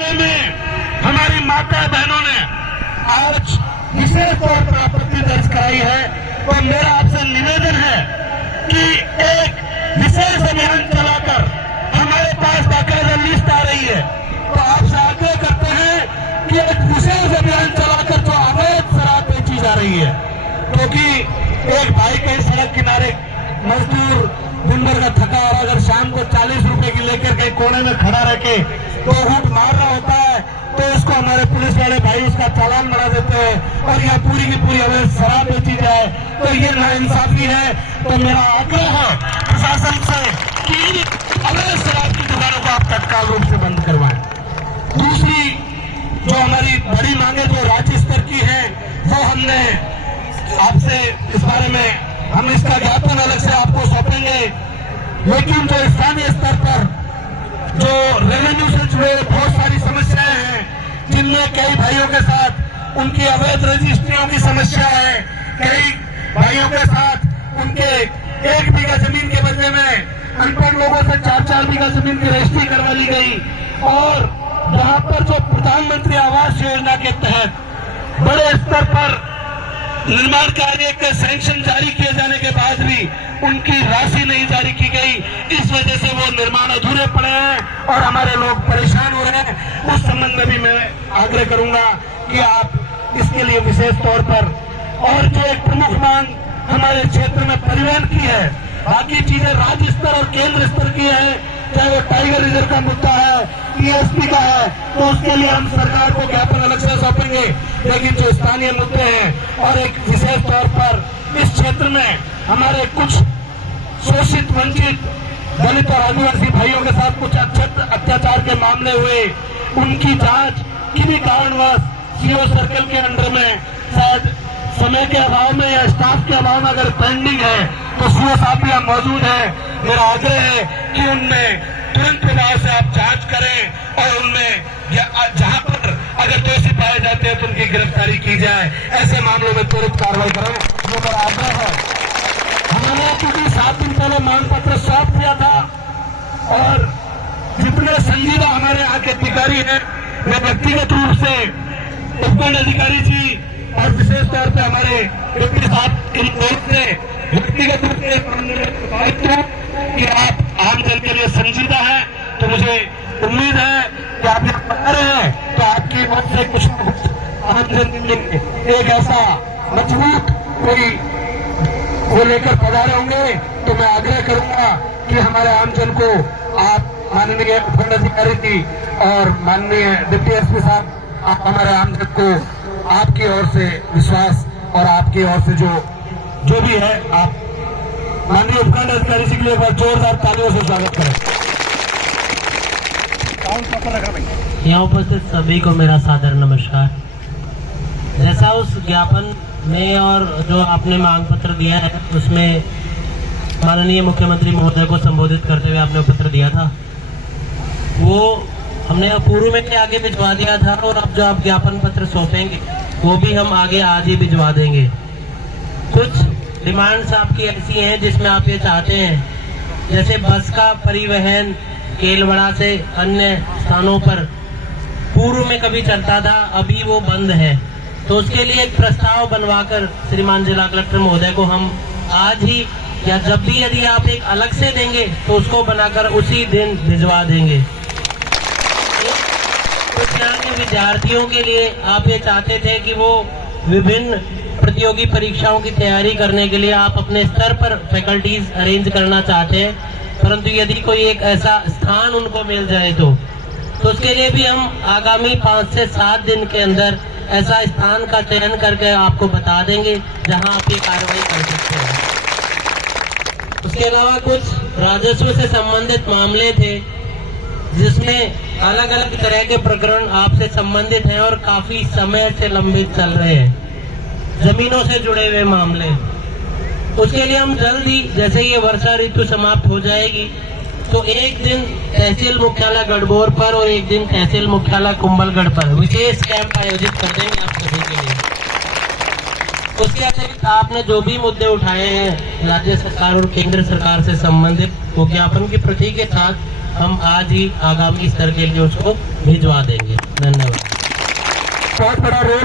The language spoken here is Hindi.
मामले में हमारी माता बहनों ने आज विशेष तौर पर आपत्ति दर्ज कराई है, तो मेरा आपसे निवेदन है कि एक विशेष अभियान चलाकर हमारे पास बाकायदा लिस्ट आ रही है, तो आपसे आग्रह करते हैं कि एक विशेष अभियान चलाकर जो अवैध शराब बेची जा रही है, क्योंकि एक भाई कहीं सड़क किनारे मजदूर दिन भर का थका और अगर शाम को 40 रुपए की लेकर कहीं कोने में खड़ा रह के तो हुट मार रहा होता है, तो उसको हमारे पुलिस वाले भाई उसका चालान बना देते हैं और यह पूरी की पूरी अवैध शराब बेची जाए, तो ये नाइंसाफी है। तो मेरा आग्रह है प्रशासन से कि अवैध शराब की दुकानों को आप तत्काल रूप से बंद करवाएं। दूसरी जो हमारी बड़ी मांगे जो राज्य स्तर की है, वो हमने आपसे इस बारे में हम इसका ज्ञापन अलग से आपको सौंपेंगे, लेकिन जो स्थानीय स्तर पर जो रेवेन्यू से जुड़े बहुत सारी समस्याएं हैं, जिनमें कई भाइयों के साथ उनकी अवैध रजिस्ट्रियों की समस्या है, कई भाइयों के साथ उनके 1 बीघा जमीन के बदले में अनपढ़ लोगों से 4-4 बीघा जमीन की रजिस्ट्री करवा ली गई, और जहां पर जो प्रधानमंत्री आवास योजना के तहत बड़े स्तर पर निर्माण कार्य के सैंक्शन जारी किए जाने के बाद भी उनकी राशि नहीं जारी की गई, इस वजह से वो निर्माण अधूरे पड़े हैं और हमारे लोग परेशान हो रहे हैं। उस संबंध में भी मैं आग्रह करूंगा कि आप इसके लिए विशेष तौर पर, और जो एक प्रमुख मांग हमारे क्षेत्र में परिवहन की है, बाकी चीजें राज्य स्तर और केंद्र स्तर की है, चाहे वो टाइगर रिजर्व का मुद्दा है, टीएसपी का है, तो उसके लिए हम सरकार को ज्ञापन अलग से सौंपेंगे, लेकिन जो स्थानीय मुद्दे हैं और एक विशेष तौर पर इस क्षेत्र में हमारे कुछ शोषित वंचित दलित और आदिवासी भाइयों के साथ कुछ अत्याचार के मामले हुए, उनकी जांच किसी कारणवश सीओ सर्कल के अंडर में शायद समय के अभाव में या स्टाफ के अभाव में अगर पेंडिंग है, तो सीओ साहब भी मौजूद है। मेरा आग्रह है कि उनमें तुरंत प्रभाव से आप जांच करें और उनमें जहां पर अगर दोषी पाए जाते हैं तो उनकी गिरफ्तारी की जाए, ऐसे मामलों में त्वरित कार्रवाई करें, ये मेरा आग्रह है। हमने क्योंकि 7 दिन पहले मांग पत्र सौंप दिया था और जितने संजीदा हमारे यहाँ के अधिकारी हैं, मैं व्यक्तिगत रूप से उपखंड अधिकारी जी और विशेष तौर पे हमारे डिप्टी साहब इन लोग से व्यक्तिगत रूप से कि आप आम जन के लिए संजीदा है, तो मुझे उम्मीद है कि आप जब पढ़ रहे हैं तो आपकी मत से कुछ आम जन के लिए एक ऐसा मजबूत कोई वो लेकर पधारे होंगे, तो मैं आग्रह करूंगा कि हमारे आम जन को आप माननीय उपखंड अधिकारी जी और माननीय डिप्टी एसपी साहब, आप हमारे आम जन को आपकी ओर से विश्वास और आपकी ओर से जो भी है, आप माननीय उपखंड अधिकारी जी के लिए एक बार जोरदार तालियों से स्वागत करें। यहाँ उपस्थित सभी को मेरा सादर नमस्कार। जैसा उस ज्ञापन में और जो आपने मांग पत्र दिया है उसमें माननीय मुख्यमंत्री महोदय को संबोधित करते हुए आपने पत्र दिया था, वो हमने पूर्व में आगे भिजवा दिया था, और अब जो आप ज्ञापन पत्र सौंपेंगे वो भी हम आगे आज ही भिजवा देंगे। कुछ डिमांड्स आपकी ऐसी हैं जिसमें आप ये चाहते हैं, जैसे बस का परिवहन केलवड़ा से अन्य स्थानों पर पूर्व में कभी चलता था, अभी वो बंद है, तो उसके लिए एक प्रस्ताव बनवाकर श्रीमान जिला कलेक्टर महोदय को हम आज ही या जब भी यदि आप एक अलग से देंगे तो उसको बनाकर उसी दिन भिजवा देंगे। कुछ यहाँ के विद्यार्थियों के लिए आप ये चाहते थे कि वो विभिन्न प्रतियोगी परीक्षाओं की तैयारी करने के लिए आप अपने स्तर पर फैकल्टीज अरेंज करना चाहते हैं, परंतु यदि कोई एक ऐसा स्थान उनको मिल जाए तो उसके लिए भी हम आगामी 5 से 7 दिन के अंदर ऐसा स्थान का चयन करके आपको बता देंगे जहां आप ये कार्रवाई कर सकते हैं। उसके अलावा कुछ राजस्व से संबंधित मामले थे जिसमें अलग अलग तरह के प्रकरण आपसे संबंधित हैं और काफी समय से लंबित चल रहे हैं, जमीनों से जुड़े हुए मामले। उसके लिए हम जल्द ही, जैसे ये वर्षा ऋतु समाप्त हो जाएगी, तो एक दिन तहसील मुख्यालय गढ़बोर पर और एक दिन तहसील मुख्यालय कुंभलगढ़ पर विशेष कैंप आयोजित कर देंगे आप सभी के लिए। उसके अतिरिक्त आपने जो भी मुद्दे उठाए हैं राज्य सरकार और केंद्र सरकार से संबंधित, वो ज्ञापन की प्रति के साथ हम आज ही आगामी स्तर के लिए उसको भिजवा देंगे। धन्यवाद। बहुत बड़ा रोल